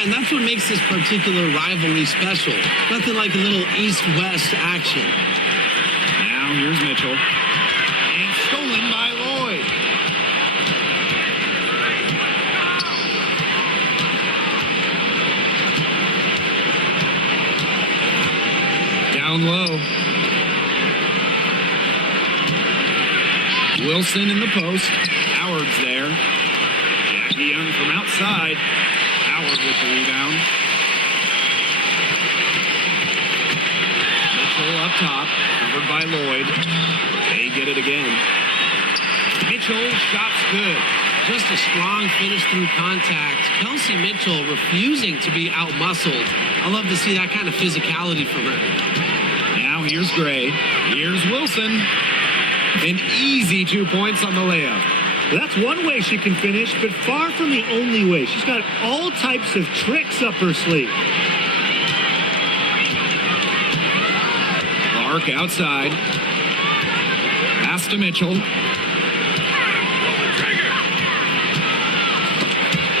Yeah, and that's what makes this particular rivalry special. Nothing like a little East-West action. Now here's Mitchell. And stolen by Lloyd. Down low. Wilson in the post. Howard's there. Jackie Young from outside. Howard with the rebound. Mitchell up top. Covered by Lloyd. They get it again. Mitchell, shot's good. Just a strong finish through contact. Kelsey Mitchell refusing to be out-muscled. I love to see that kind of physicality from her. Now here's Gray. Here's Wilson. An easy 2 points on the layup. Well, that's one way she can finish, but far from the only way. She's got all types of tricks up her sleeve. Clark outside. Pass to Mitchell.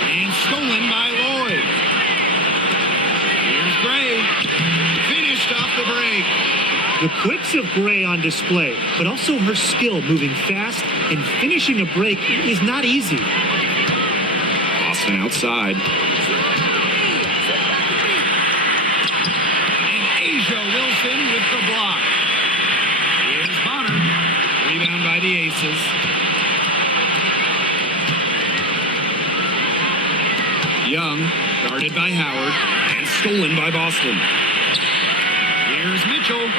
And stolen by Lloyd. Here's Gray. Finished off the break. The quicks of Gray on display, but also her skill moving fast and finishing a break is not easy. Boston outside. And Asia Wilson with the block. Here's Bonner. Rebound by the Aces. Young, guarded by Howard, and stolen by Boston. Here's Mitchell.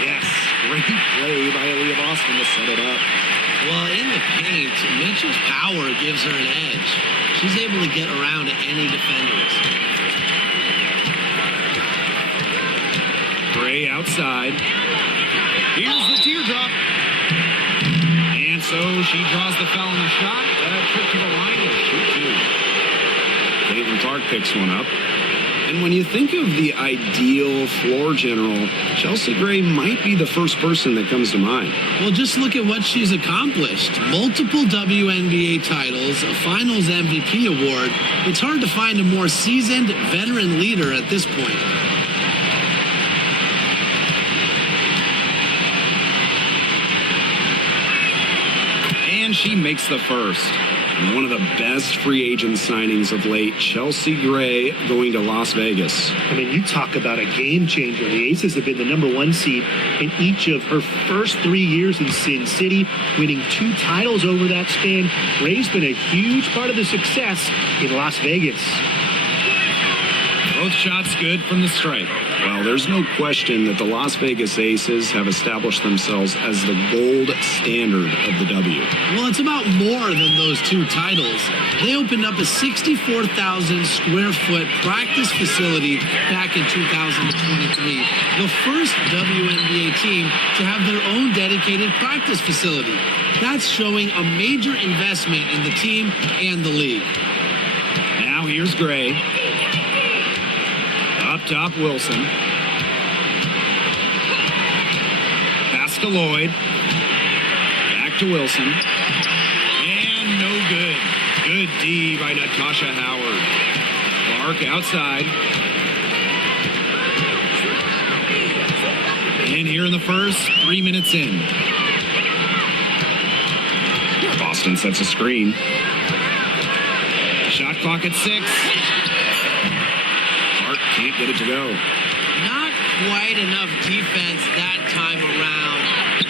Yes, great play by Aaliyah Boston to set it up. Well, in the paint, Mitchell's power gives her an edge. She's able to get around to any defenders. Gray outside. Here's the teardrop. And so she draws the foul on the shot. Trip to the line will shoot two. Caitlin Clark picks one up. And when you think of the ideal floor general, Chelsea Gray might be the first person that comes to mind. Well, just look at what she's accomplished. Multiple WNBA titles, a Finals MVP award. It's hard to find a more seasoned veteran leader at this point. And she makes the first. And one of the best free agent signings of late, Chelsea Gray going to Las Vegas. I mean, you talk about a game changer. The Aces have been the #1 seed in each of her first 3 years in Sin City, winning 2 titles over that span. Gray's been a huge part of the success in Las Vegas. Both shots good from the stripe. Well, there's no question that the Las Vegas Aces have established themselves as the gold standard of the W. Well, it's about more than those 2 titles. They opened up a 64,000 square foot practice facility back in 2023. The first WNBA team to have their own dedicated practice facility. That's showing a major investment in the team and the league. Now here's Gray. Up top, Wilson. Pass to Lloyd. Back to Wilson. And no good. Good D by Natasha Howard. Clark outside. And here in the first, 3 minutes in. Boston sets a screen. Shot clock at 6. Can't get it to go. Not quite enough defense that time around.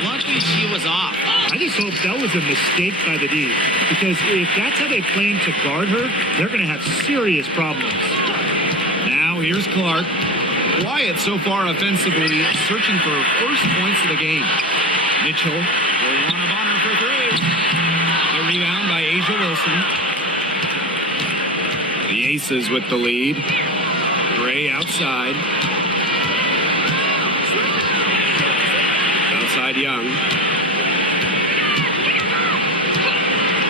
Lucky she was off. I just hope that was a mistake by the D, because if that's how they plan to guard her, they're going to have serious problems. Now here's Clark. Quiet so far offensively, searching for first points of the game. Mitchell will want a Bonner for 3. The rebound by Asia Wilson. The Aces with the lead. Gray outside. Outside Young.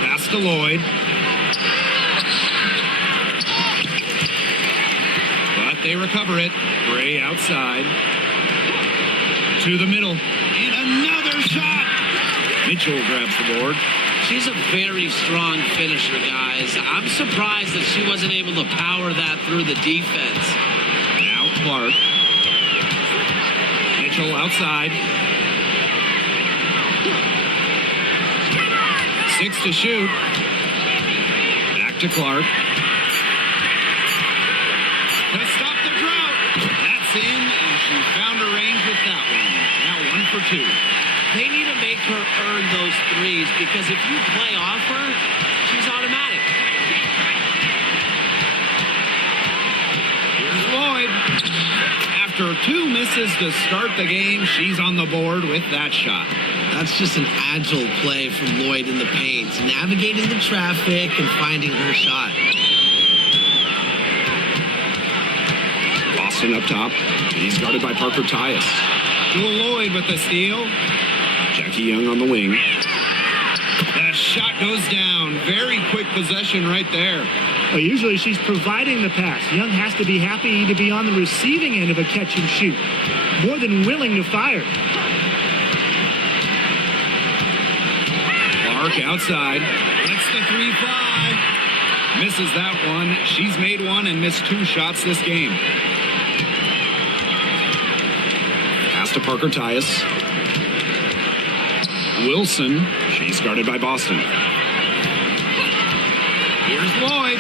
Pass to Lloyd. But they recover it. Gray outside. To the middle. And another shot. Mitchell grabs the board. She's a very strong finisher, guys. I'm surprised that she wasn't able to power that through the defense. Now Clark. Mitchell outside. 6 to shoot. Back to Clark. To stop the drought. That's in, and she found her range with that one. Now 1 for 2. They need to make her earn those threes because if you play off her, she's automatic. Here's Lloyd. After 2 misses to start the game, she's on the board with that shot. That's just an agile play from Lloyd in the paint, navigating the traffic and finding her shot. Boston up top. He's guarded by Parker Tyus. Jewel Lloyd with the steal. Jackie Young on the wing. The shot goes down. Very quick possession right there. Well, usually she's providing the pass. Young has to be happy to be on the receiving end of a catch and shoot. More than willing to fire. Clark outside. Lets the 3 fly. Misses that one. She's made 1 and missed 2 shots this game. Pass to Parker Tyus. Wilson. She's guarded by Boston. Here's Lloyd.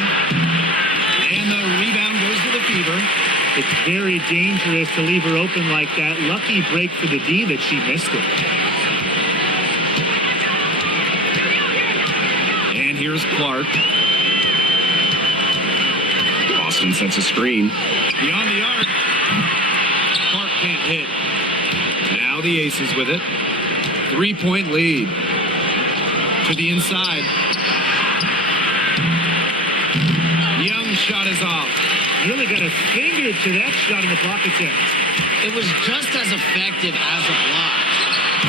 And the rebound goes to the Fever. It's very dangerous to leave her open like that. Lucky break for the D that she missed it. And here's Clark. Boston sets a screen. Beyond the arc. Clark can't hit. Now the Aces with it. 3-point lead. To the inside. Young's shot is off. Really got a finger to that shot in the block attempt. It was just as effective as a block.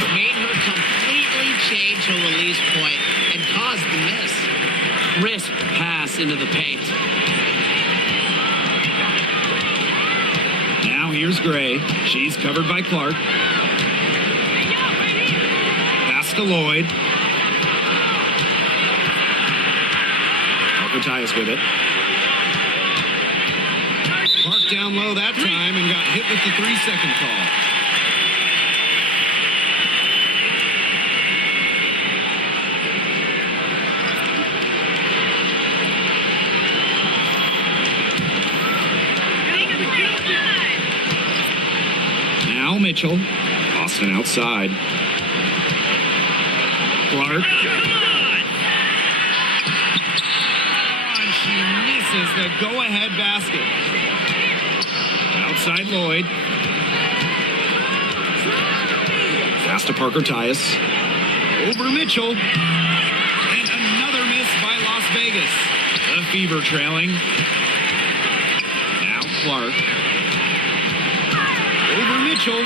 It made her completely change her release point and caused the miss. Crisp pass into the paint. Now here's Gray. She's covered by Clark. Pass to Lloyd. Parker Tyus with it. Clark down low that time and got hit with the 3-second call. Now Mitchell. Boston outside. Clark. And she misses the go-ahead basket. Outside Lloyd. Pass to Parker Tyus. Over Mitchell. And another miss by Las Vegas. The Fever trailing. Now Clark. Over Mitchell.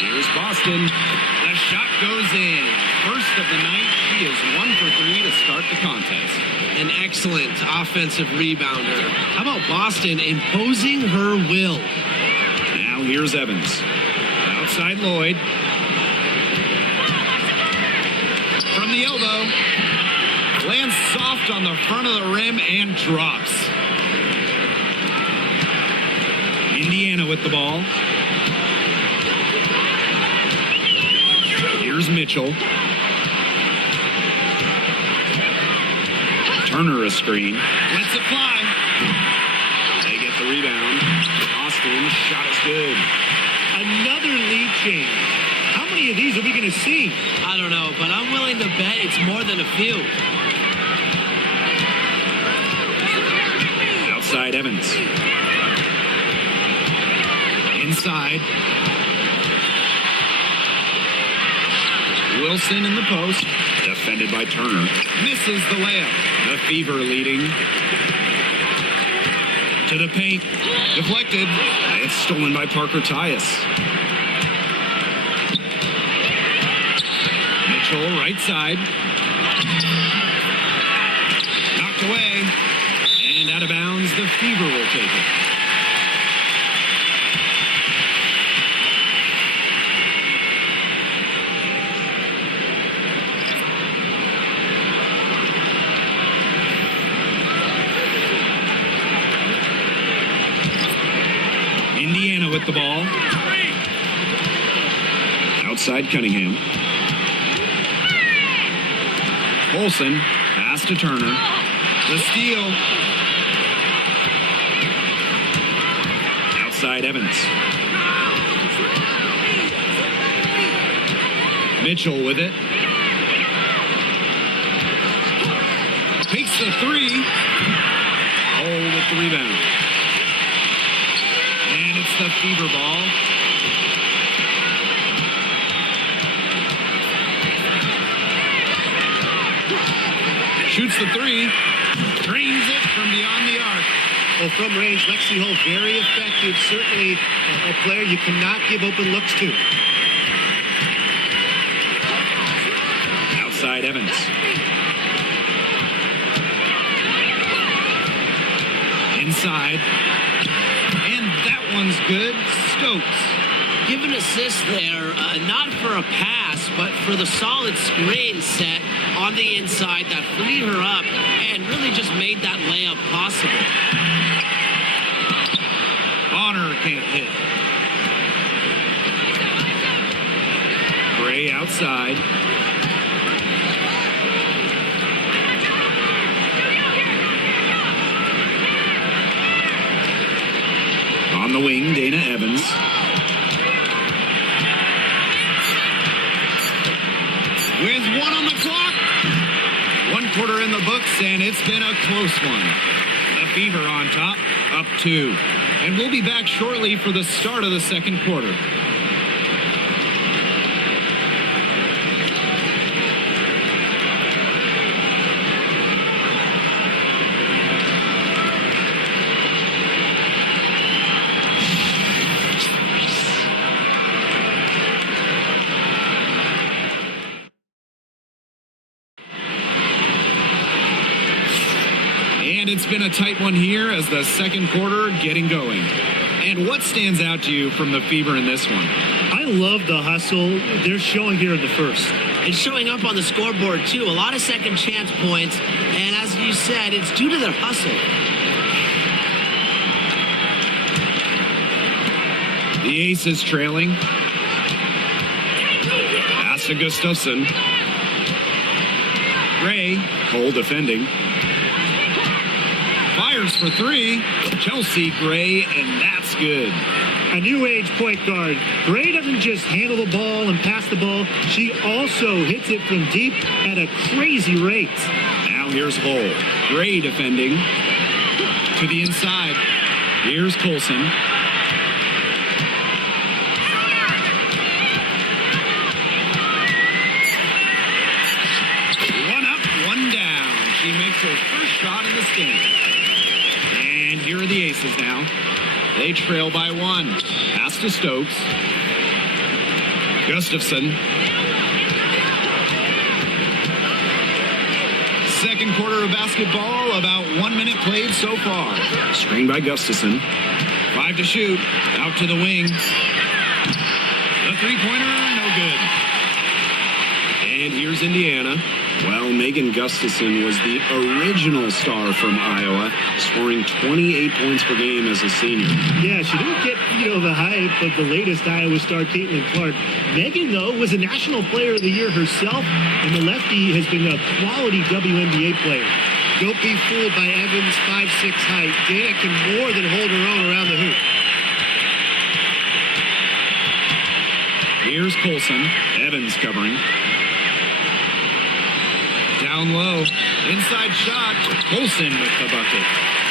Here's Boston. The shot goes in. First of the night. She is 1 for 3 to start the contest. An excellent offensive rebounder. How about Boston imposing her will? Now here's Evans. Outside Lloyd. From the elbow. Lands soft on the front of the rim and drops. Indiana with the ball. Here's Mitchell. Turner a screen. Lets it fly. They get the rebound. Austin, shot is good. Another lead change. How many of these are we going to see? I don't know, but I'm willing to bet it's more than a few. Outside Evans. Inside. Wilson in the post. Defended by Turner. Misses the layup. The Fever leading. To the paint. Deflected. It's stolen by Parker Tyus. Mitchell right side. Knocked away. And out of bounds. The Fever will take it. with the ball. Outside Cunningham. Olsen, pass to Turner. The steal. Outside Evans. Mitchell with it. Takes the three. Oh, with the rebound. And it's the Fever ball. Shoots the three. Drains it from beyond the arc. Well, from range, Lexi Hull, very effective. Certainly a player you cannot give open looks to. Outside Evans. Inside. And that one's good. Stokes. Give an assist there, not for a pass, but for the solid screen set on the inside that freed her up and really just made that layup possible. Bonner can't hit. Gray outside. On the wing, Dana Evans. With one on the clock. 1 quarter in the books, and it's been a close one. The Fever on top, up 2. And we'll be back shortly for the start of the second quarter. And it's been a tight one here as the second quarter getting going. And what stands out to you from the Fever in this one? I love the hustle they're showing here in the first. It's showing up on the scoreboard, too. A lot of second chance points. And as you said, it's due to their hustle. The Aces trailing. Pass to Gustafson. Gray, Cole defending. Fires for 3. Chelsea Gray, and that's good. A new age point guard. Gray doesn't just handle the ball and pass the ball. She also hits it from deep at a crazy rate. Now here's Hull. Gray defending. To the inside. Here's Colson. One up, one down. She makes her first shot in this game. And here are the Aces now. They trail by 1. Pass to Stokes. Gustafson. Second quarter of basketball, about 1 minute played so far. Screen by Gustafson. 5 to shoot. Out to the wing. The three-pointer, no good. And here's Indiana. Well, Megan Gustafson was the original star from Iowa, scoring 28 points per game as a senior. Yeah, she didn't get, the hype of the latest Iowa star, Caitlin Clark. Megan, though, was a National Player of the Year herself, and the lefty has been a quality WNBA player. Don't be fooled by Evans' 5'6" height. Dana can more than hold her own around the hoop. Here's Colson. Evans covering. Down low. Inside shot. Colson with the bucket.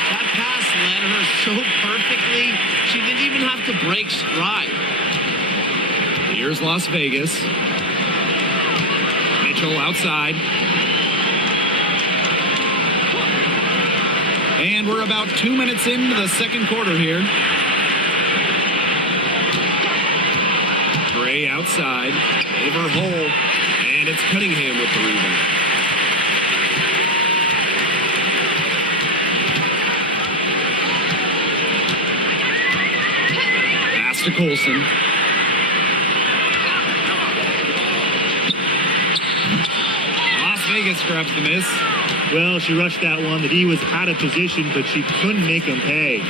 That pass led her so perfectly, she didn't even have to break stride. Here's Las Vegas. Mitchell outside. And we're about 2 minutes into the second quarter here. Gray outside. Over Hull. And it's Cunningham with the rebound. Pass to Colson. Las Vegas grabs the miss. Well, she rushed that one. The D was out of position, but she couldn't make him pay.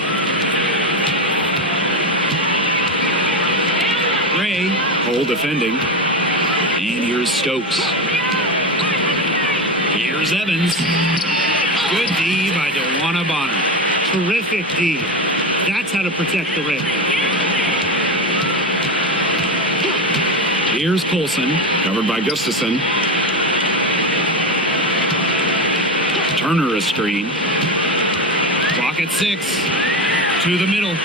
Gray, Cole defending. And here's Stokes. Here's Evans. Good D by DeWanna Bonner. Terrific D. That's how to protect the rim. Here's Colson, covered by Gustafson. Turner a screen. Clock at 6. To the middle.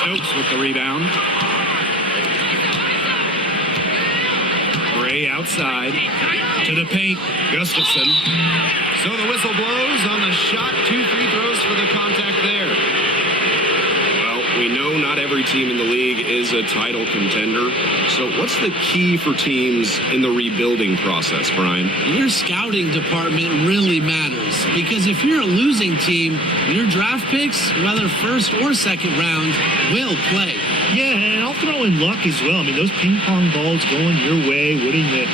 Stokes with the rebound. Gray outside. To the paint. Gustafson. So the whistle blows on the shot. 2 free throws for the contact there. We know not every team in the league is a title contender. So what's the key for teams in the rebuilding process, Brian? Your scouting department really matters, because if you're a losing team, your draft picks, whether first or second round, will play. Yeah, and I'll throw in luck as well. I mean, those ping pong balls going your way, winning the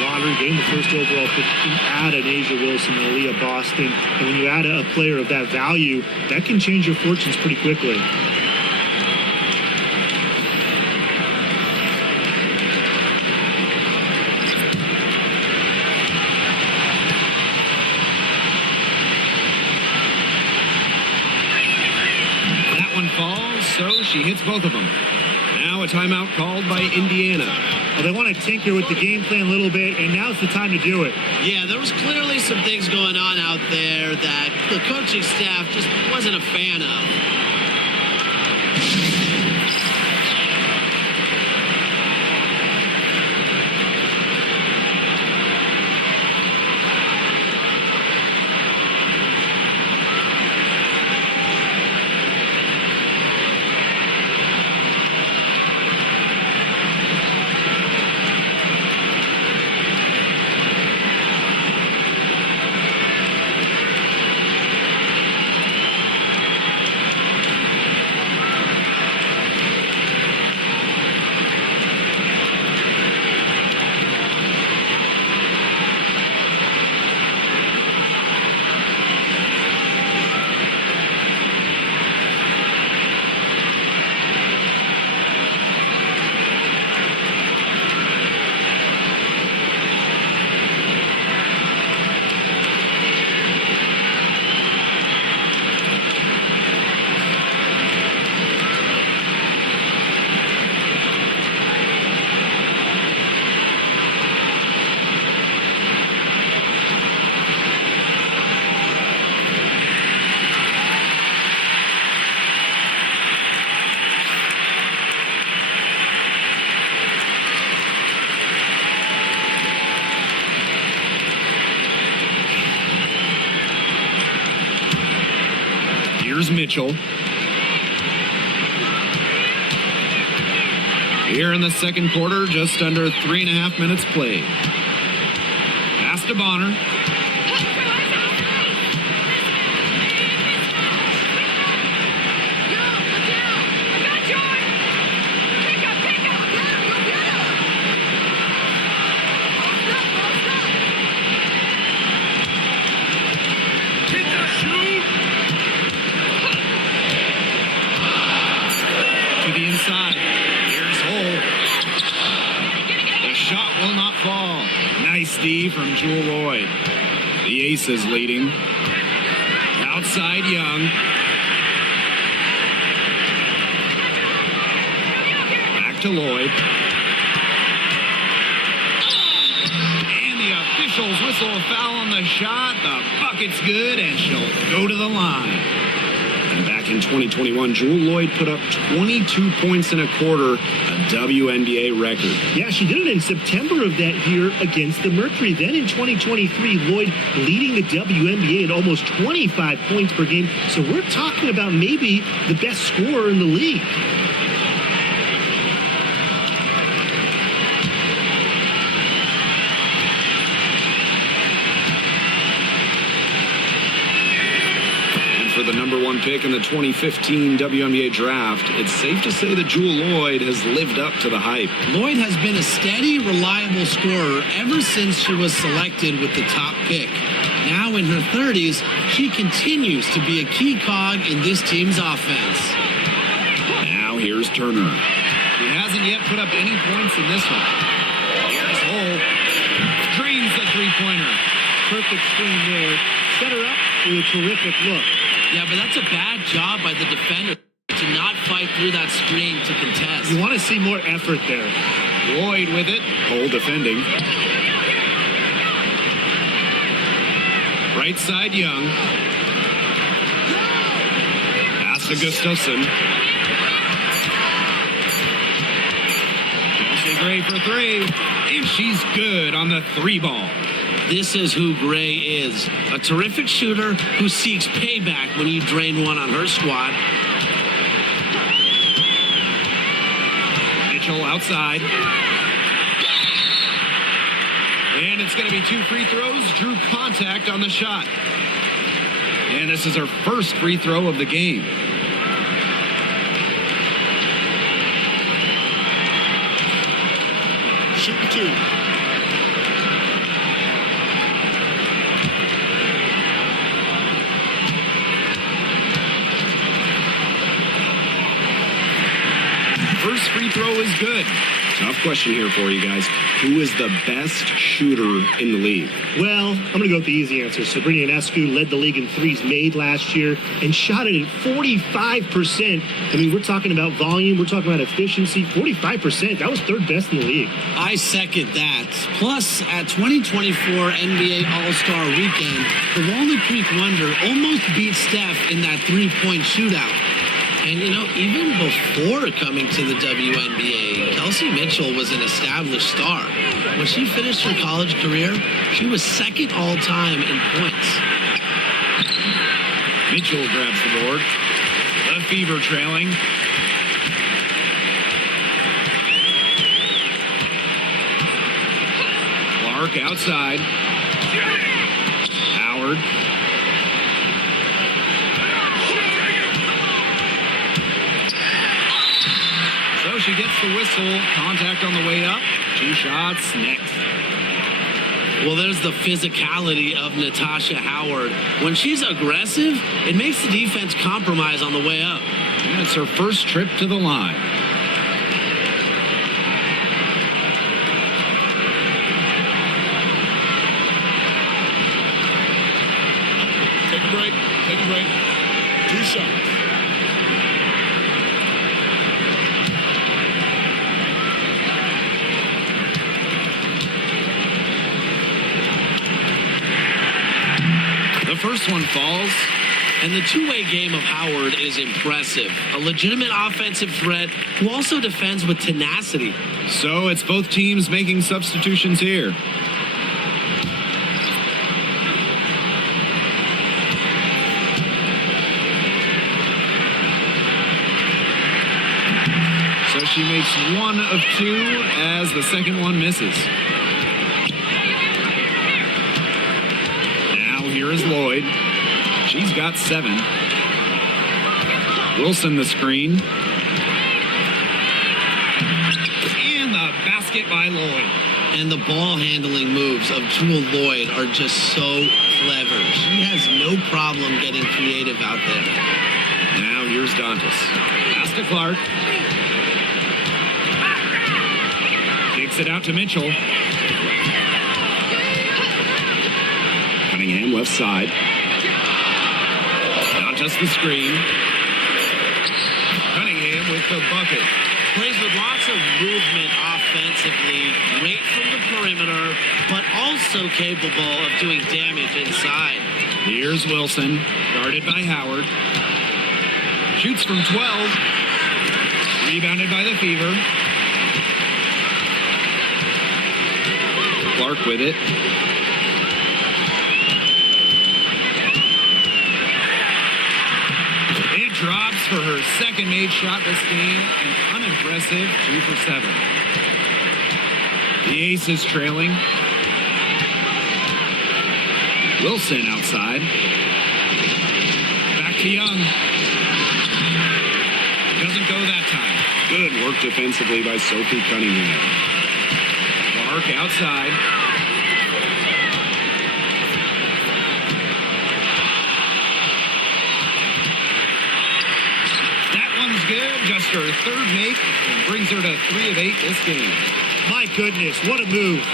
lottery, getting the first overall pick, you add an Asia Wilson, an Aaliyah Boston, and when you add a player of that value, that can change your fortunes pretty quickly. So she hits both of them. Now a timeout called by Indiana. Well, they want to tinker with the game plan a little bit, and now's the time to do it. Yeah, there was clearly some things going on out there that the coaching staff just wasn't a fan of. Here's Mitchell. Here in the second quarter, just under 3.5 minutes played. Pass to Bonner. From Jewel Lloyd. The Aces leading. Outside Young. Back to Lloyd. And the officials whistle a foul on the shot. The bucket's good, and she'll go to the line. And back in 2021, Jewel Lloyd put up 22 points in a quarter, a WNBA record. Yeah, she did it in September of that year against the Mercury. Then in 2023, Lloyd leading the WNBA at almost 25 points per game. So we're talking about maybe the best scorer in the league. For the number 1 pick in the 2015 WNBA draft, it's safe to say that Jewel Lloyd has lived up to the hype. Lloyd has been a steady, reliable scorer ever since she was selected with the top pick. Now in her 30s, she continues to be a key cog in this team's offense. Here's Turner. He hasn't yet put up any points in this one. Here's Hull. Drains the three-pointer. Perfect screen there. Set her up with a terrific look. Yeah, but that's a bad job by the defender to not fight through that screen to contest. You want to see more effort there. Lloyd with it. Hull defending. Right side, Young. Pass to Gustafson. Chelsea Gray for three. And she's good on the three ball. This is who Gray is. A terrific shooter who seeks payback when you drain one on her squad. Mitchell outside. And it's going to be 2 free throws. Drew contact on the shot. And this is her first free throw of the game. Shooting 2. First free throw is good. Tough question here for you guys. Who is the best shooter in the league? Well, I'm going to go with the easy answer. Sabrina Ionescu led the league in threes made last year and shot it at 45%. I mean, we're talking about volume. We're talking about efficiency. 45%. That was third best in the league. I second that. Plus, at 2024 NBA All-Star Weekend, the Walnut Creek Wonder almost beat Steph in that three-point shootout. And, you know, even before coming to the WNBA, Kelsey Mitchell was an established star. When she finished her college career, she was second all-time in points. Mitchell grabs the board. The Fever trailing. Clark outside. Howard. So she gets the whistle. Contact on the way up. 2 shots next. Well, there's the physicality of Natasha Howard. When she's aggressive, it makes the defense compromise on the way up. And it's her first trip to the line. Take a break. Take a break. 2 shots. The first one falls. And the two-way game of Howard is impressive. A legitimate offensive threat who also defends with tenacity. So it's both teams making substitutions here. So she makes 1 of 2 as the second one misses. Now here is Lloyd. She's got 7. Wilson the screen. And the basket by Lloyd. And the ball handling moves of Jewel Lloyd are just so clever. She has no problem getting creative out there. Now here's Dantas. Pass to Clark. Kicks it out to Mitchell. Cunningham left side. Dantas the screen. Cunningham with the bucket. Plays with lots of movement offensively, great from the perimeter, but also capable of doing damage inside. Here's Wilson, guarded by Howard. Shoots from 12. Rebounded by the Fever. Clark with it. It drops for her second made shot this game. An unimpressive 2 for 7. The Aces trailing. Wilson outside. Back to Young. Doesn't go that time. Good work defensively by Sophie Cunningham. Clark outside. That one's good. just her third make and brings her to 3 of 8 this game. My goodness, what a move.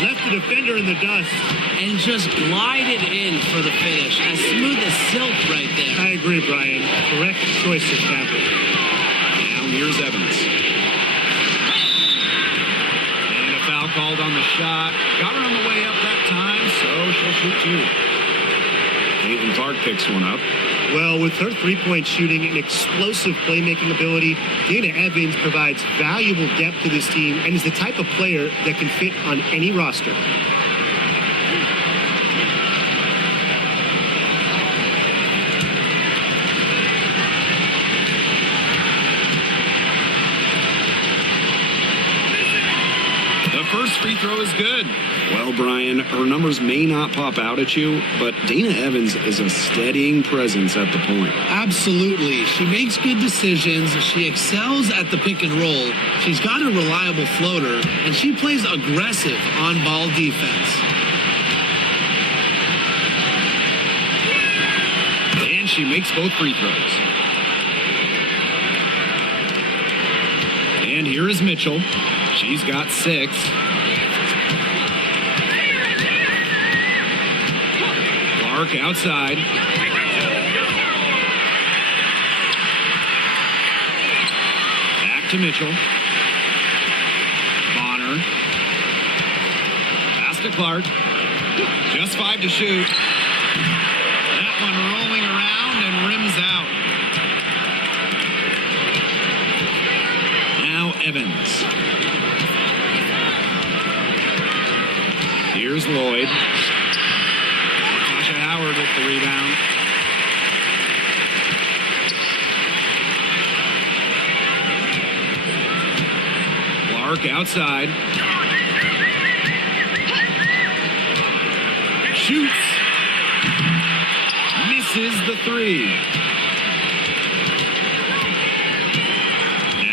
Left the defender in the dust. And just glided in for the finish. As smooth as silk right there. I agree, Brian. Correct choice of fabric. Now here's Evans. And a foul called on the shot. Got her on the way up that time, so she'll shoot 2. Caitlin Clark picks one up. Well, with her three-point shooting and explosive playmaking ability, Dana Evans provides valuable depth to this team and is the type of player that can fit on any roster. The first free throw is good. Well, Brian, her numbers may not pop out at you, but Dana Evans is a steadying presence at the point. Absolutely. She makes good decisions. She excels at the pick and roll. She's got a reliable floater, and she plays aggressive on-ball defense. And she makes both free throws. And here is Mitchell. She's got 6. Clark outside. Back to Mitchell. Bonner. Pass to Clark. Just 5 to shoot. That one rolling around and rims out. Now Evans. Here's Lloyd. Natasha Howard with the rebound. Clark outside. Shoots. Misses the 3.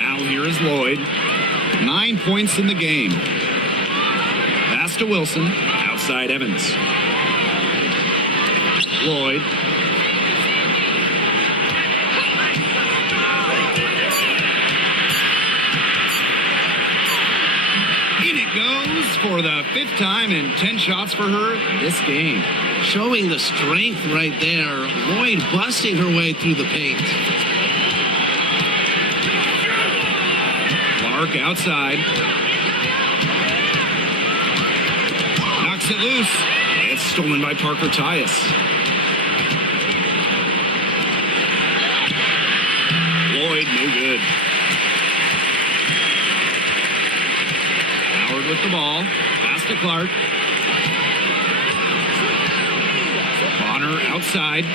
Now here is Lloyd. 9 points in the game. Pass to Wilson. Outside Evans. Lloyd. In it goes for the 5th time and 10 shots for her this game. Showing the strength right there. Lloyd busting her way through the paint. Clark outside. Knocks it loose. It's stolen by Parker Tyus. Lloyd, no good. Howard with the ball. Pass to Clark. Bonner outside.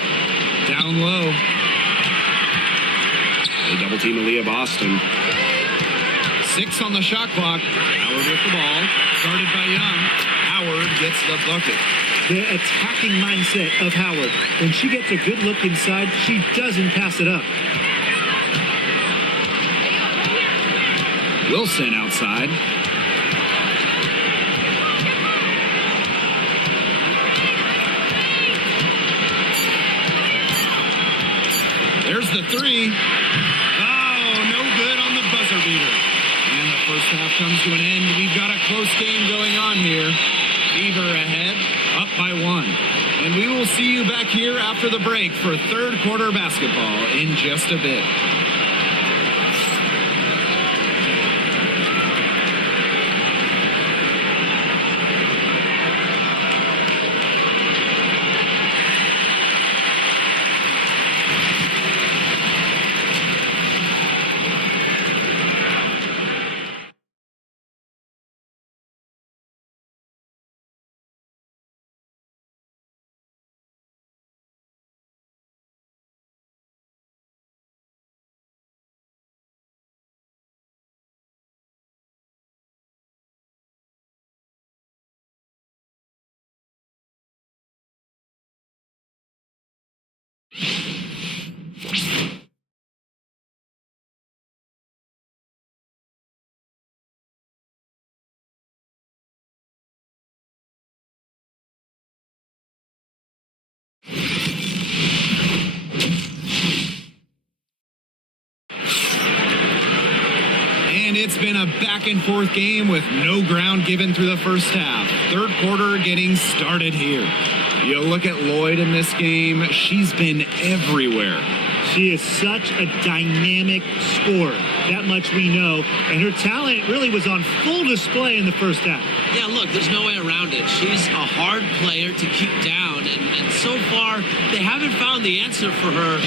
Down low. They double team Aaliyah Boston. 6 on the shot clock. Howard with the ball. Started by Young. Howard gets the bucket. The attacking mindset of Howard. When she gets a good look inside, she doesn't pass it up. Wilson outside. There's the 3. Oh, no good on the buzzer beater. And the first half comes to an end. We've got a close game going on here. Beaver ahead, up by 1. And we will see you back here after the break for third quarter basketball in just a bit. been a back-and-forth game with no ground given through the first half. Third quarter getting started here. You look at Lloyd in this game, she's been everywhere. She is such a dynamic scorer. That much we know. And her talent really was on full display in the first half. Yeah, look, there's no way around it. She's a hard player to keep down, and so far, they haven't found the answer for her,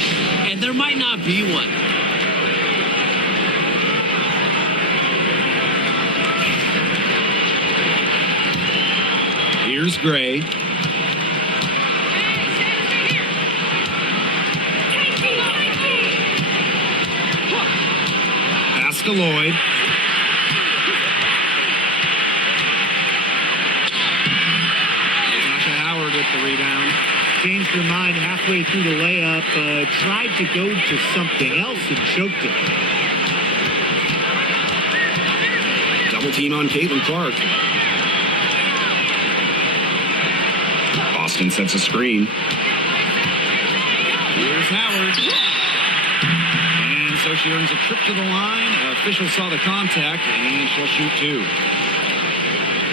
and there might not be one. Here's Gray. Pass to Lloyd. With the rebound. Changed her mind halfway through the layup, tried to go to something else and choked it. Double team on Caitlin Clark. Boston sets a screen. Here's Howard. And so she earns a trip to the line. Official saw the contact, and she'll shoot two.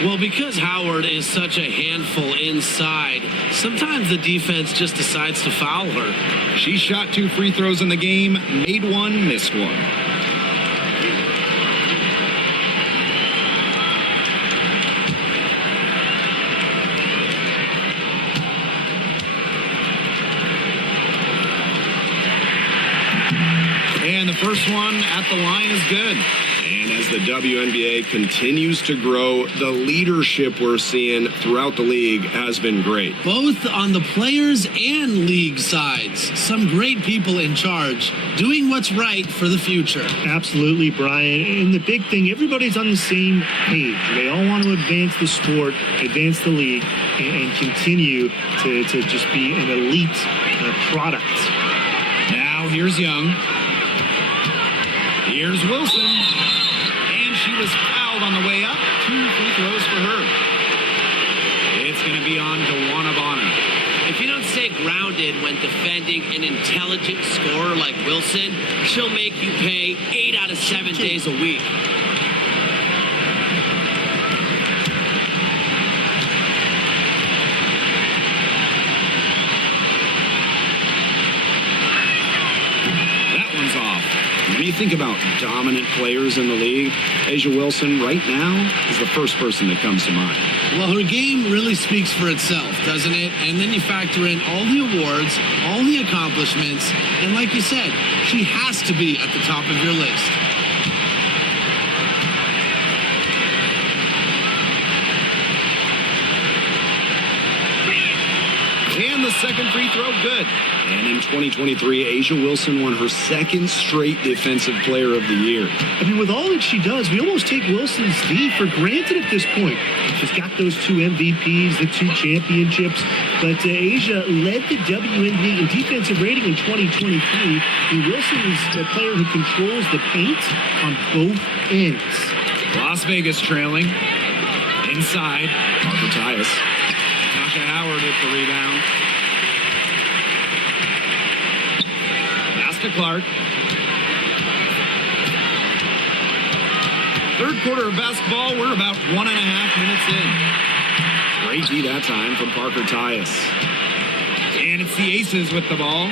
Well, because Howard is such a handful inside, sometimes the defense just decides to foul her. She shot 2 free throws in the game, made one, missed one. And the first one at the line is good. And as the WNBA continues to grow, the leadership we're seeing throughout the league has been great. Both on the players and league sides. Some great people in charge, doing what's right for the future. Absolutely, Brian. And the big thing, everybody's on the same page. They all want to advance the sport, advance the league, and continue to just be an elite product. Now here's Young. Here's Wilson. And she was fouled on the way up. 2 free throws for her. It's going to be on to Bonner. If you don't stay grounded when defending an intelligent scorer like Wilson, she'll make you pay 8 out of 7 days a week. That one's off. When you think about dominant players in the league, Asia Wilson right now is the first person that comes to mind. Well, her game really speaks for itself, doesn't it? And then you factor in all the awards, all the accomplishments, and like you said, she has to be at the top of your list. And the second free throw, good. And in 2023, Asia Wilson won her second straight Defensive Player of the Year. I mean, with all that she does, we almost take Wilson's D for granted at this point. She's got those 2 MVPs, the 2 championships, but Asia led the WNBA in defensive rating in 2023. And Wilson is a player who controls the paint on both ends. Las Vegas trailing. Inside. Parker Tyus. Tasha Howard with the rebound. Pass to Clark. Third quarter of basketball, we're about 1.5 minutes in. Great D that time from Parker Tyus. And it's the Aces with the ball.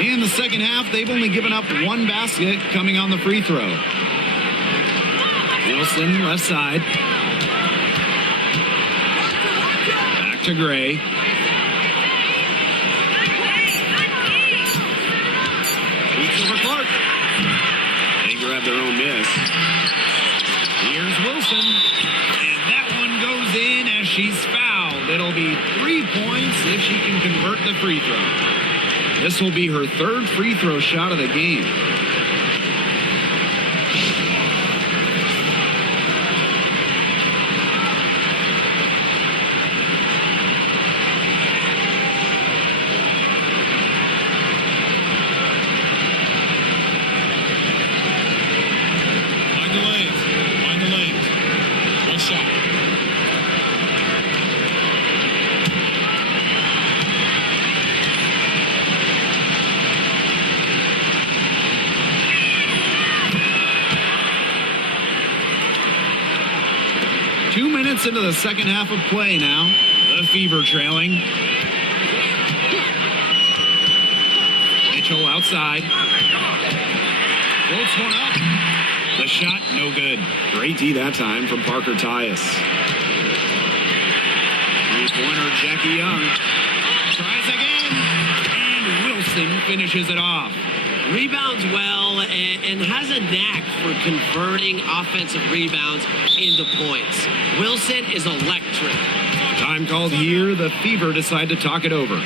In the second half, they've only given up 1 basket coming on the free throw. Wilson, left side. Back to Gray. Reach over Clark. They grab their own miss. Here's Wilson. And that one goes in as she's fouled. It'll be 3 points if she can convert the free throw. This will be her 3rd free throw shot of the game. Find the lanes. One shot. minutes into the second half of play now. The Fever trailing. Mitchell outside. Floats one up. The shot, no good. Great D that time from Parker Tyus. Three-pointer, Jackie Young. Tries again. And Wilson finishes it off. Rebounds well and has a knack for converting offensive rebounds into points. Wilson is electric. Time called here. The Fever decide to talk it over.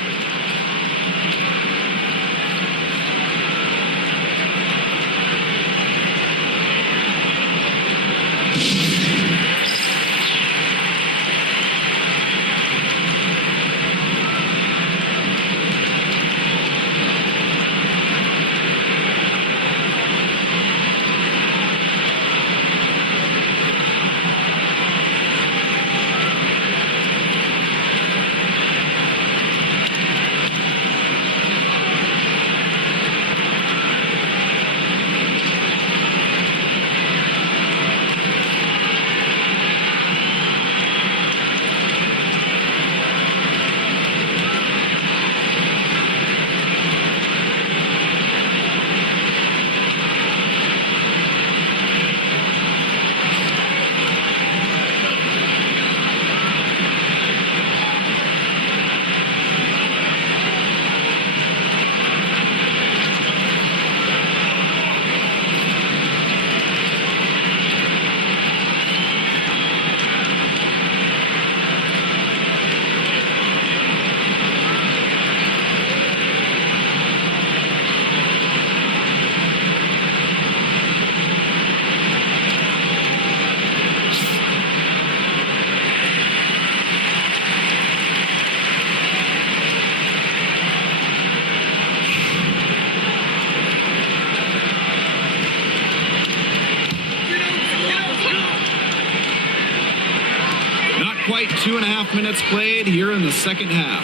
Quite 2.5 minutes played here in the second half.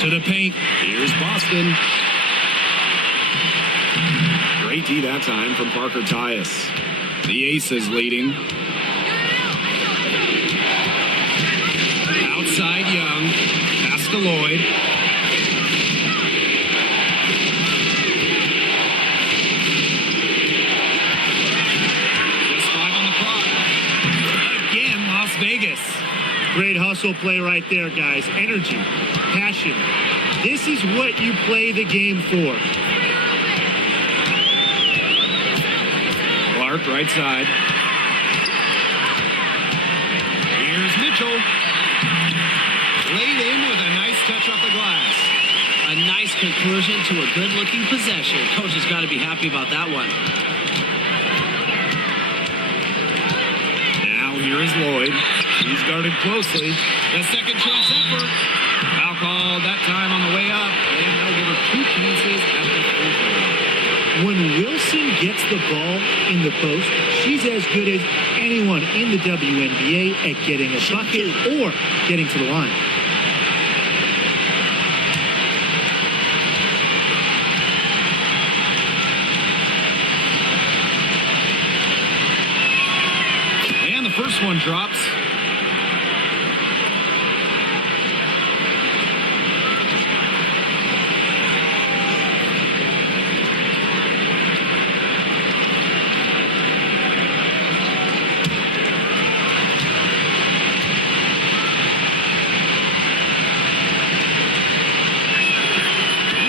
To the paint. Here's Boston. Great D that time from Parker Tyus. The Aces leading. Outside Young. Pass to Lloyd. Vegas. Great hustle play right there, guys. Energy, passion. This is what you play the game for. Clark, right side. Here's Mitchell. Laid in with a nice touch off the glass. A nice conclusion to a good-looking possession. Coach has got to be happy about that one. Here is Lloyd. He's guarded closely. The second chance effort. Foul called that time on the way up. And they'll give her 2 chances at the free throw. When Wilson gets the ball in the post, she's as good as anyone in the WNBA at getting a bucket or getting to the line. First one drops.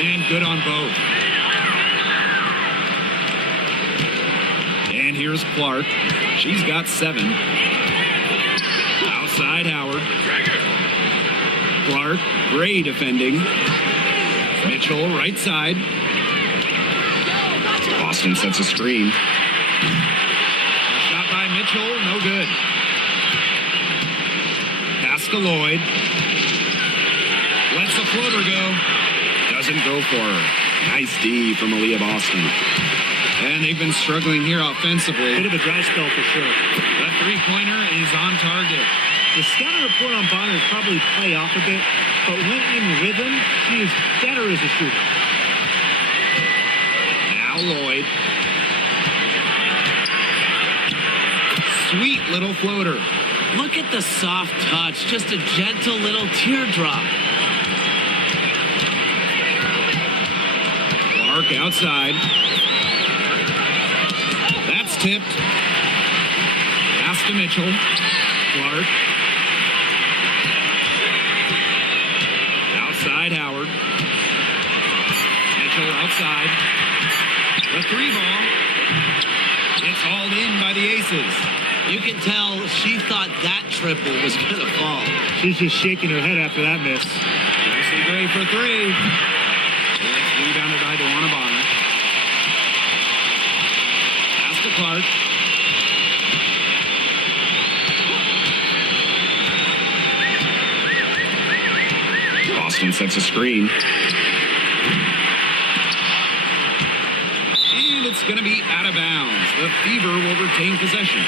And good on both. And here's Clark. She's got 7. Outside Howard. Clark, great defending. Mitchell, right side. Boston sets a screen. Shot by Mitchell, no good. Pass to Lloyd. Lets the floater go. Doesn't go for her. Nice D from Aaliyah Boston. And they've been struggling here offensively. Bit of a dry spell for sure. That three-pointer is on target. The scouting report on Bonner is probably play off a bit, but when in rhythm, she is better as a shooter. Now Lloyd. Sweet little floater. Look at the soft touch, just a gentle little teardrop. Clark outside. That's tipped. Pass to Mitchell. Clark. Outside Howard. Mitchell outside. The 3-ball. It's hauled in by the Aces. You can tell she thought that triple was going to fall. She's just shaking her head after that miss. Kelsey Gray for 3. It's rebounded by DeWanna Bonner. Pass to Clark. Boston sets a screen. And it's going to be out of bounds. The Fever will retain possession.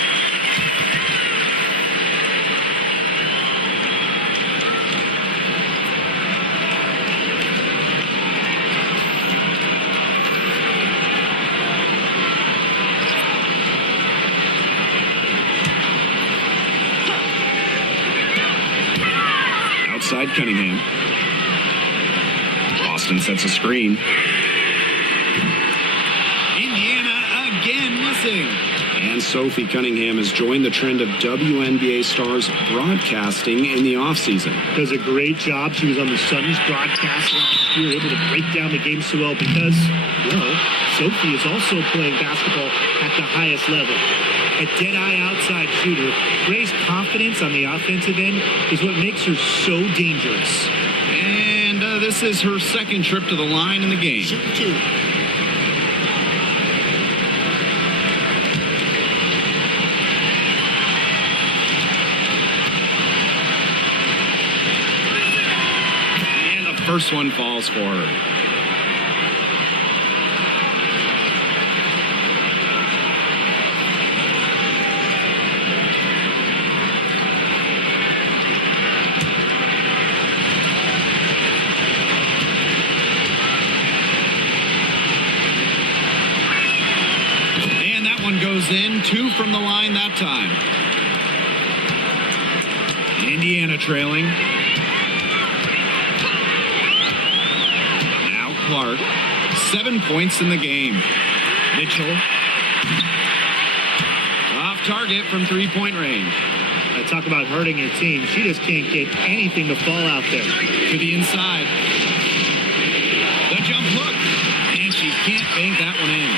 Outside Cunningham. Boston sets a screen. Indiana again missing. And Sophie Cunningham has joined the trend of WNBA stars broadcasting in the offseason. Does a great job. She was on the Suns broadcast last year, able to break down the game so well because, well, Sophie is also playing basketball at the highest level. A dead-eye outside shooter. Gray's confidence on the offensive end is what makes her so dangerous. And this is her second trip to the line in the game. Shooting 2. And the first one falls for her. Goes in, 2 from the line that time. Indiana trailing. Now Clark. 7 points in the game. Mitchell. Off target from 3-point range. I talk about hurting your team. She just can't get anything to fall out there. To the inside. The jump hook. And she can't bank that one in.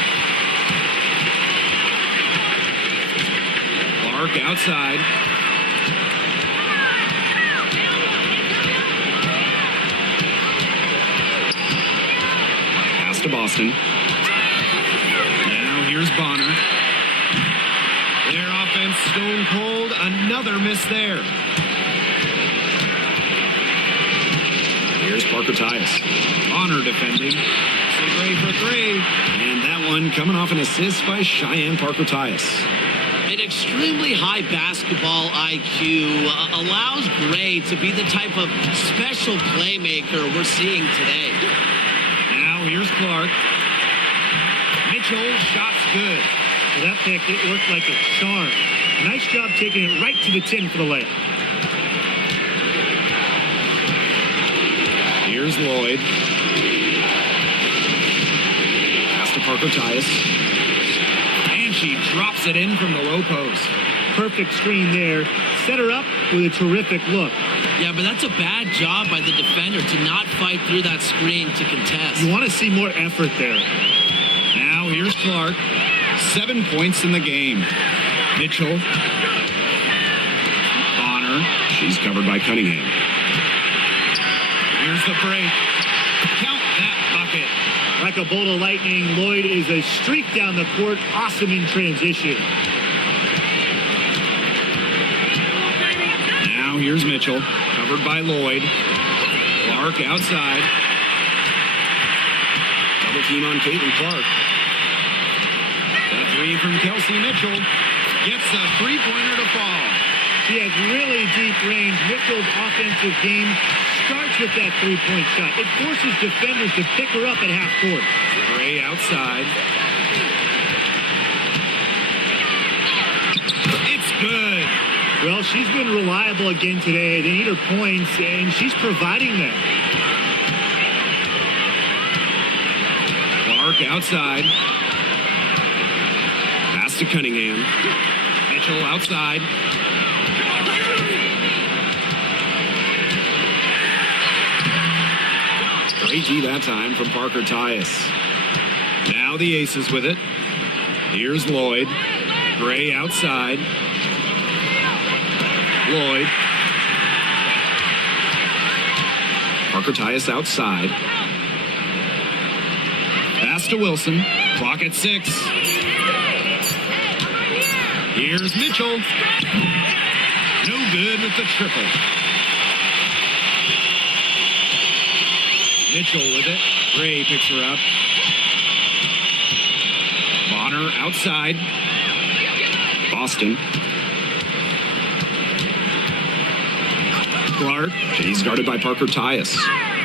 Clark outside. Pass to Boston. Now here's Bonner. Their offense stone cold. Another miss there. Here's Parker Tyus. Bonner defending. Gray for 3. And that one coming off an assist by Cheyenne Parker Tyus. An extremely high basketball IQ allows Gray to be the type of special playmaker we're seeing today. Now here's Clark. Mitchell, shot's good. For that pick, it worked like a charm. Nice job taking it right to the 10 for the layup. Here's Lloyd. Pass to Parker Tyus. And she drops it in from the low post. Perfect screen there. Set her up with a terrific look. Yeah, but that's a bad job by the defender to not fight through that screen to contest. You want to see more effort there. Now here's Clark. 7 points in the game. Mitchell. Bonner. She's covered by Cunningham. Here's the break. Count that bucket. Like a bolt of lightning, Lloyd is a streak down the court. Awesome in transition. Now here's Mitchell. Covered by Lloyd. Clark outside. Double team on Caitlin Clark. The 3 from Kelsey Mitchell. Gets a 3-pointer to fall. She has really deep range. Mitchell's offensive game starts with that 3-point shot. It forces defenders to pick her up at half court. Gray outside. It's good. Well, she's been reliable again today. They need her points, and she's providing them. Clark outside. Pass to Cunningham. Mitchell outside. Great D that time from Parker Tyus. Now the Aces with it. Here's Lloyd. Gray outside. Lloyd. Parker Tyus outside. Pass to Wilson. Clock at 6. Here's Mitchell. No good with the triple. Mitchell with it. Gray picks her up. Bonner outside. Boston. Clark. She's guarded by Parker Tyus.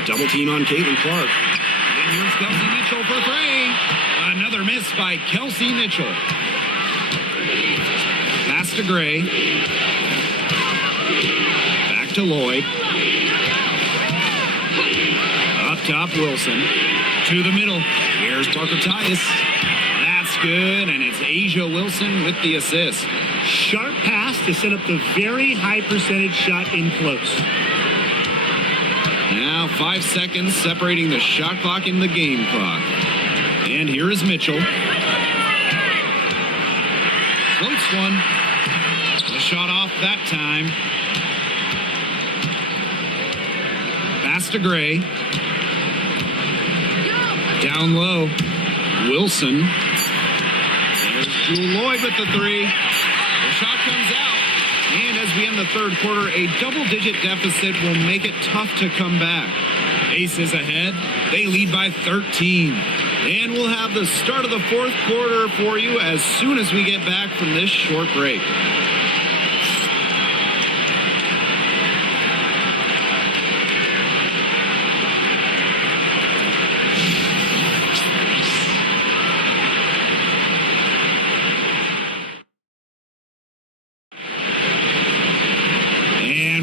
Double team on Caitlin Clark. And here's Kelsey Mitchell for 3. Another miss by Kelsey Mitchell. Pass to Gray. Back to Lloyd. Up top, Wilson. To the middle. Here's Parker Tyus. That's good, and it's Asia Wilson with the assist. Sharp pass to set up the very high percentage shot in close. Now 5 seconds separating the shot clock and the game clock. And here is Mitchell. Floats one. The shot off that time. Pass to Gray. Down low. Wilson. There's Jewel Lloyd with the 3. The shot comes out. And as we end the third quarter, a double-digit deficit will make it tough to come back. Aces ahead. They lead by 13. And we'll have the start of the fourth quarter for you as soon as we get back from this short break.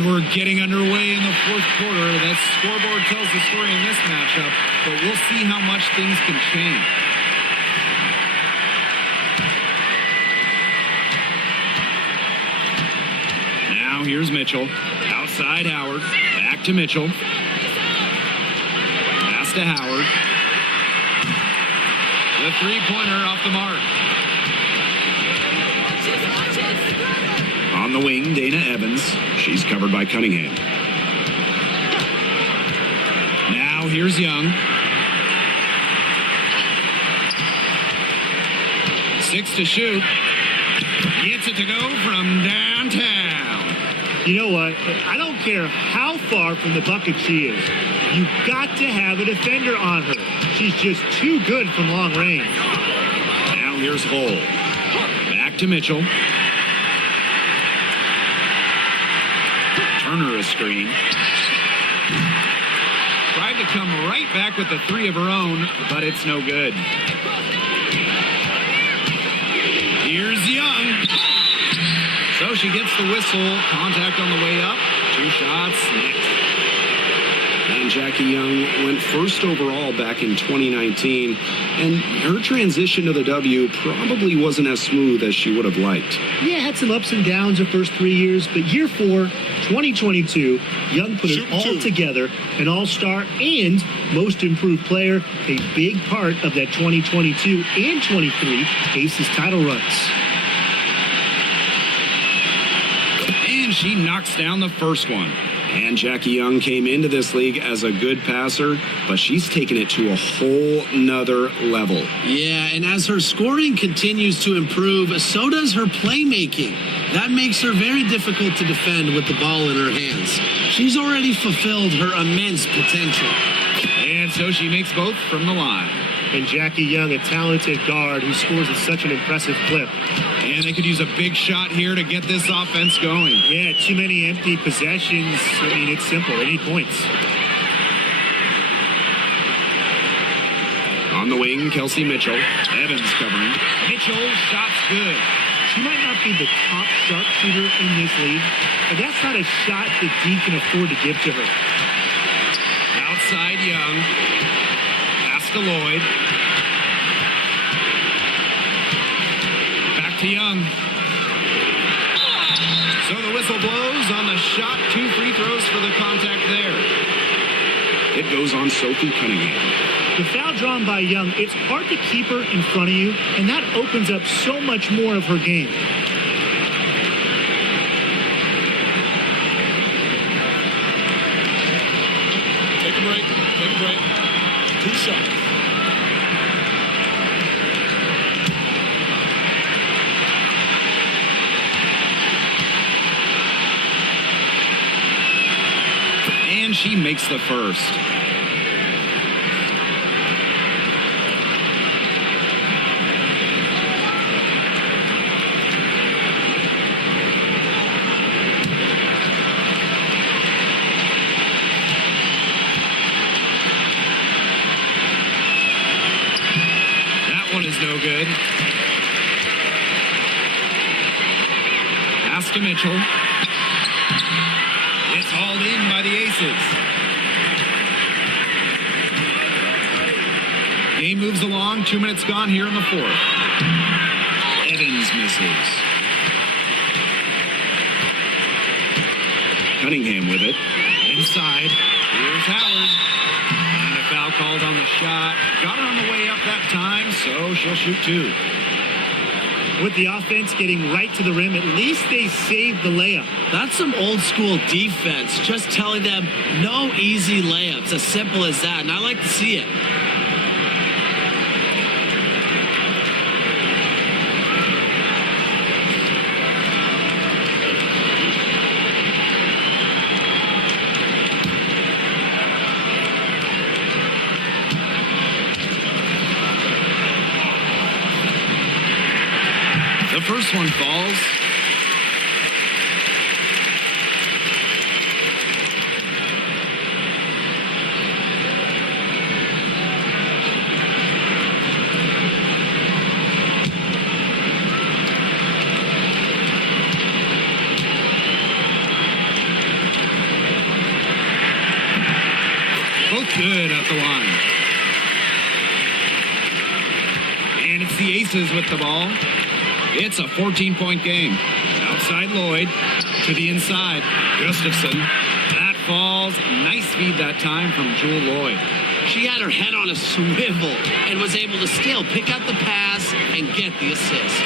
We're getting underway in the fourth quarter. That scoreboard tells the story in this matchup, but we'll see how much things can change. Now here's Mitchell. Outside Howard. Back to Mitchell. Pass to Howard. The three-pointer off the mark. On the wing, Dana Evans. She's covered by Cunningham. Now here's Young. 6 to shoot. Gets it to go from downtown. You know what? I don't care how far from the bucket she is. You've got to have a defender on her. She's just too good from long range. Now here's Hull. Back to Mitchell. Turner a screen. Tried to come right back with the 3 of her own, but it's no good. Here's Young. So she gets the whistle. Contact on the way up. 2 shots next. And Jackie Young went first overall back in 2019, and her transition to the W probably wasn't as smooth as she would have liked. Yeah, had some ups and downs her first 3 years, but year 4, 2022, Young put it all together, an all-star and most improved player, a big part of that 2022 and 23 Aces title runs. And she knocks down the first one. And Jackie Young came into this league as a good passer, but she's taken it to a whole nother level. Yeah, and as her scoring continues to improve, so does her playmaking. That makes her very difficult to defend with the ball in her hands. She's already fulfilled her immense potential. And so she makes both from the line. And Jackie Young, a talented guard who scores at such an impressive clip. And they could use a big shot here to get this offense going. Yeah, too many empty possessions. I mean, it's simple. They need points. On the wing, Kelsey Mitchell. Evans covering. Mitchell, shot's good. She might not be the top sharpshooter in this league, but that's not a shot that D can afford to give to her. Outside Young. Pass to Lloyd. Back to Young. So the whistle blows on the shot. 2 free throws for the contact there. It goes on Sophie Cunningham. The foul drawn by Young, it's hard to keep her in front of you, and that opens up so much more of her game. Take a break. Take a break. 2 shots. And she makes the first. That one is no good. Pass to Mitchell. It's hauled in by the Aces. Game moves along. 2 minutes gone here in the fourth. Evans misses. Cunningham with it. Inside. Here's Howard. And a foul called on the shot. Got her on the way up that time, so she'll shoot 2. With the offense getting right to the rim, at least they saved the layup. That's some old school defense, just telling them no easy layups, as simple as that, and I like to see it. The first one falls. Both good at the line. And it's the Aces with the ball. It's a 14-point game. Outside Lloyd to the inside. Gustafson. That falls. Nice feed that time from Jewel Lloyd. She had her head on a swivel and was able to still pick out the pass and get the assist.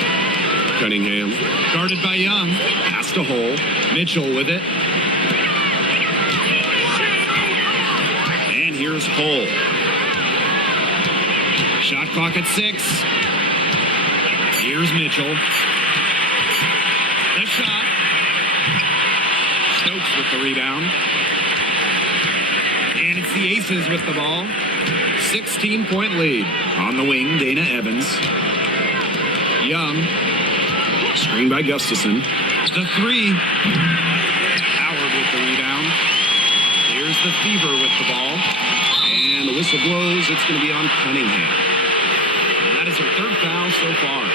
Cunningham. Guarded by Young. Pass to Hole. Mitchell with it. And here's Hole. Shot clock at 6. Here's Mitchell. The shot. Stokes with the rebound. And it's the Aces with the ball. 16-point lead. On the wing, Dana Evans. Young. Screen by Gustafson. The 3. Howard with the rebound. Here's the Fever with the ball. And the whistle blows. It's going to be on Cunningham. And that is her 3rd foul so far.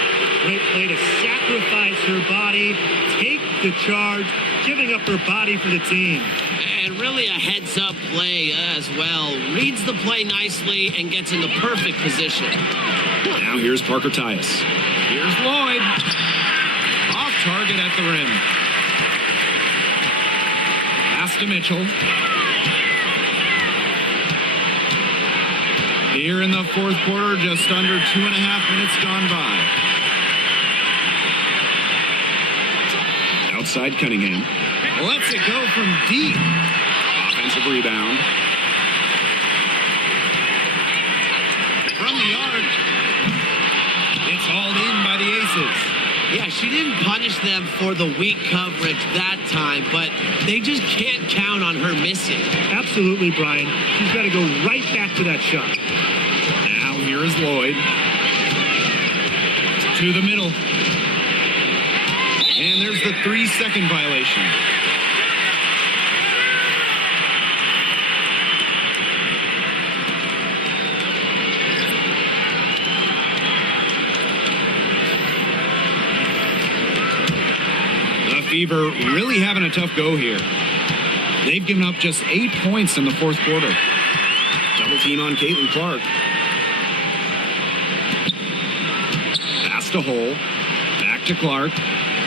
Great play to sacrifice her body, take the charge, giving up her body for the team. And really a heads-up play as well. Reads the play nicely and gets in the perfect position. Now here's Parker Tyus. Here's Lloyd. Off target at the rim. Pass to Mitchell. Here in the fourth quarter, just under 2.5 minutes gone by. Outside Cunningham. Lets it go from deep. Offensive rebound. From the arc. It's hauled in by the Aces. Yeah, she didn't punish them for the weak coverage that time, but they just can't count on her missing. Absolutely, Brian. She's got to go right back to that shot. Now here is Lloyd. To the middle. And there's the 3-second violation. Fever really having a tough go here. They've given up just 8 points in the fourth quarter. Double team on Caitlin Clark. Pass to Hole. Back to Clark.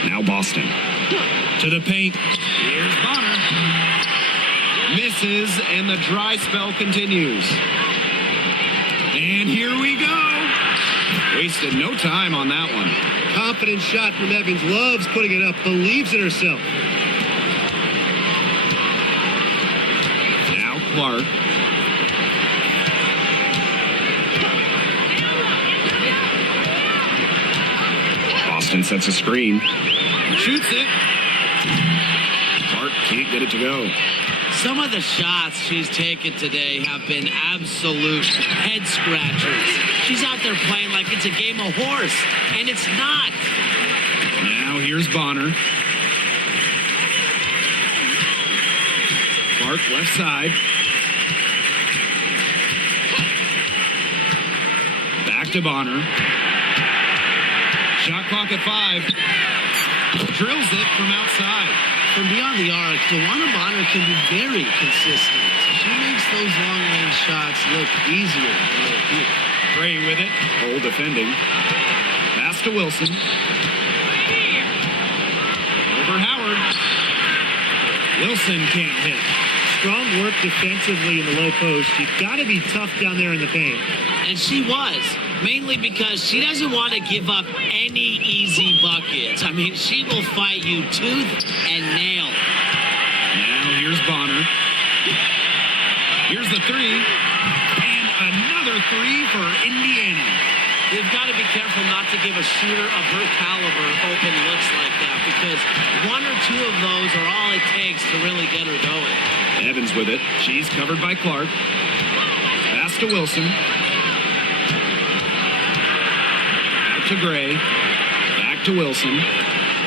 Now Boston. To the paint. Here's Bonner. Misses, and the dry spell continues. And here we go. Wasted no time on that one. Confident shot from Evans. Loves putting it up. Believes in herself. Now Clark. Boston sets a screen. Shoots it. Clark can't get it to go. Some of the shots she's taken today have been absolute head scratchers. She's out there playing like it's a game of horse, and it's not. Now here's Bonner. Clark left side. Back to Bonner. Shot clock at 5. Drills it from outside. From beyond the arc, DeWanna Bonner can be very consistent. She makes those long-range shots look easier than they appear. Gray with it. Hole defending. Pass to Wilson. Over Howard. Wilson can't hit. Strong work defensively in the low post. You've got to be tough down there in the paint. And she was, mainly because she doesn't want to give up any easy buckets. I mean, she will fight you tooth and nail. Now here's Bonner. Here's the 3. And another 3 for Indiana. You've got to be careful not to give a shooter of her caliber open looks like that, because 1 or 2 of those are all it takes to really get her going. Evans with it. She's covered by Clark. Pass to Wilson. Out to Gray. Back to Wilson.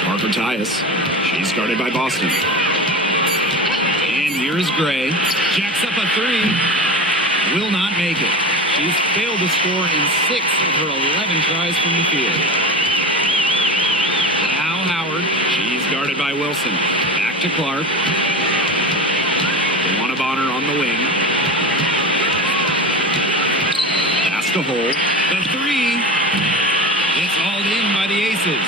Parker Tyus. She's guarded by Boston. And here's Gray. Jacks up a 3. Will not make it. She's failed to score in 6 of her 11 tries from the field. Now Howard. She's guarded by Wilson. Back to Clark. DeWanna Bonner on the wing. Pass to Hole. The 3. It's hauled in by the Aces.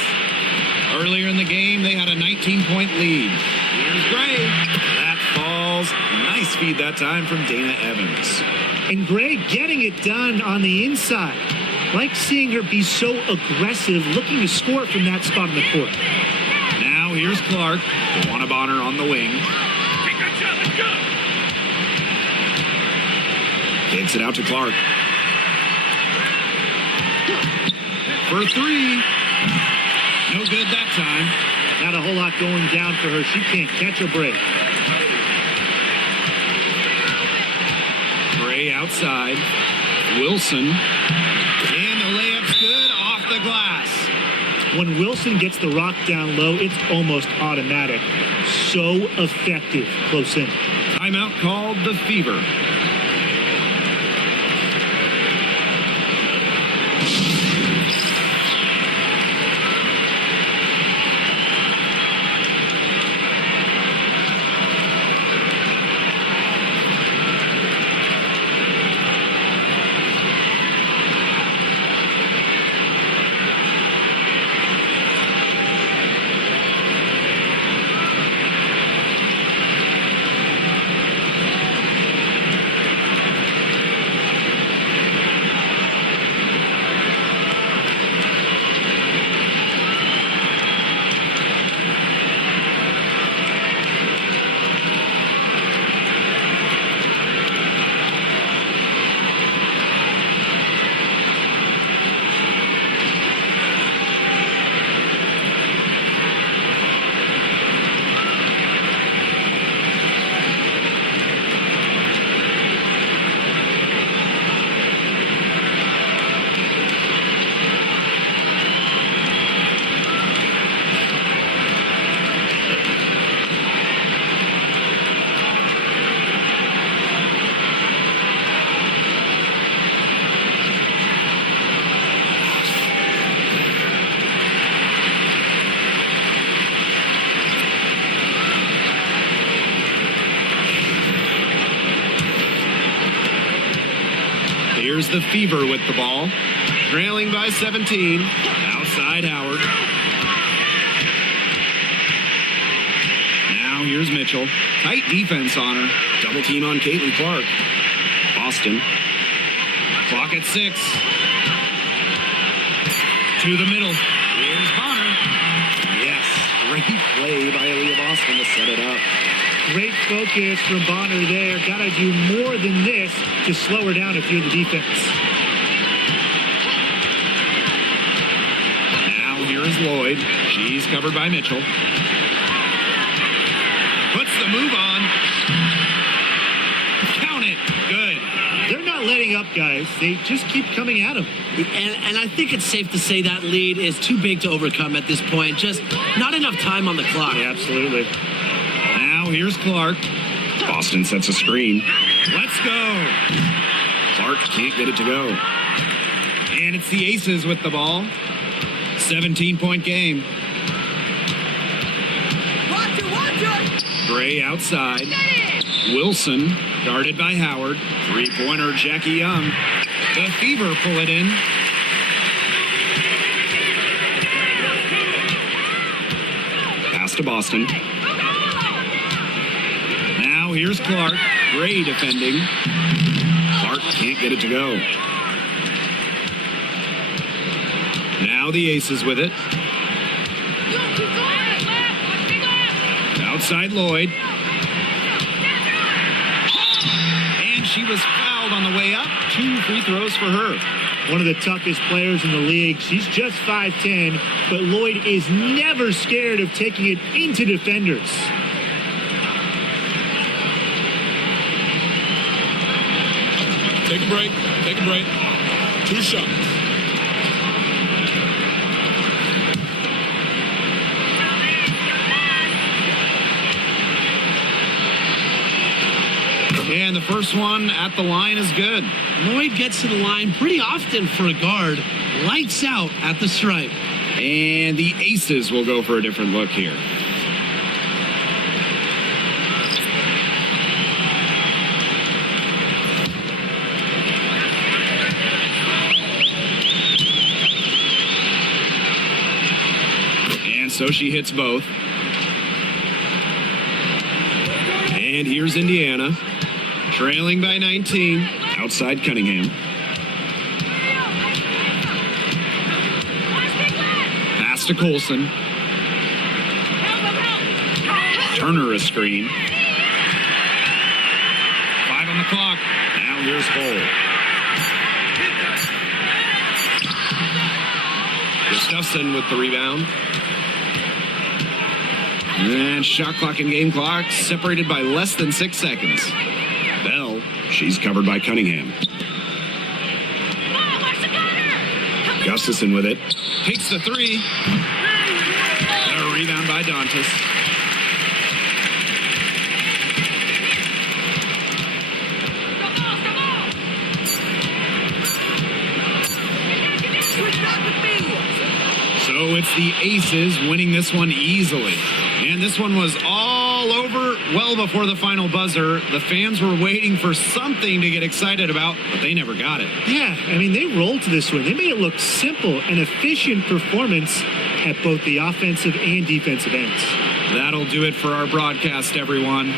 Earlier in the game, they had a 19-point lead. Here's Gray. That falls. Nice feed that time from Dana Evans. And Gray getting it done on the inside. Like seeing her be so aggressive, looking to score from that spot in the court. Now here's Clark. DeWanna Bonner on the wing. Kicks it out to Clark. For 3. No good that time. Not a whole lot going down for her. She can't catch a break. Gray outside. Wilson. And the layup's good off the glass. When Wilson gets the rock down low, it's almost automatic. So effective close in. Timeout called the Fever. Here's the Fever with the ball. Trailing by 17. Outside Howard. Now here's Mitchell. Tight defense on her. Double team on Caitlin Clark. Boston. Clock at 6. To the middle. Here's Bonner. Yes, great play by Aaliyah Boston to set it up. Great focus from Bonner there. Got to do more than this to slow her down if you're the defense. Now here's Lloyd. She's covered by Mitchell. Puts the move on. Count it. Good. They're not letting up, guys. They just keep coming at them. And I think it's safe to say that lead is too big to overcome at this point. Just not enough time on the clock. Yeah, absolutely. Now here's Clark. Boston sets a screen. Let's go. Clark can't get it to go. And it's the Aces with the ball. 17-point game. Gray outside. Wilson guarded by Howard. Three-pointer Jackie Young. The Fever pull it in. Pass to Boston. Now here's Clark. Gray defending. Clark can't get it to go. Now the Aces with it. Outside Lloyd. And she was fouled on the way up. 2 free throws for her. One of the toughest players in the league. She's just 5'10", but Lloyd is never scared of taking it into defenders. Take a break. Take a break. 2 shots. And the first one at the line is good. Lloyd gets to the line pretty often for a guard. Lights out at the stripe. And the Aces will go for a different look here. And so she hits both. And here's Indiana. Trailing by 19. Outside Cunningham. Pass to Colson. Turner a screen. 5 on the clock. Now here's Hull. Gustafson with the rebound. And shot clock and game clock separated by less than 6 seconds. Bell. She's covered by Cunningham. Gustafson with it. Takes the 3. A rebound by Dantas. So it's the Aces winning this one easily. And this one was all over well before the final buzzer. The fans were waiting for something to get excited about, but they never got it. Yeah, I mean, they rolled to this one. They made it look simple and efficient performance at both the offensive and defensive ends. That'll do it for our broadcast, everyone.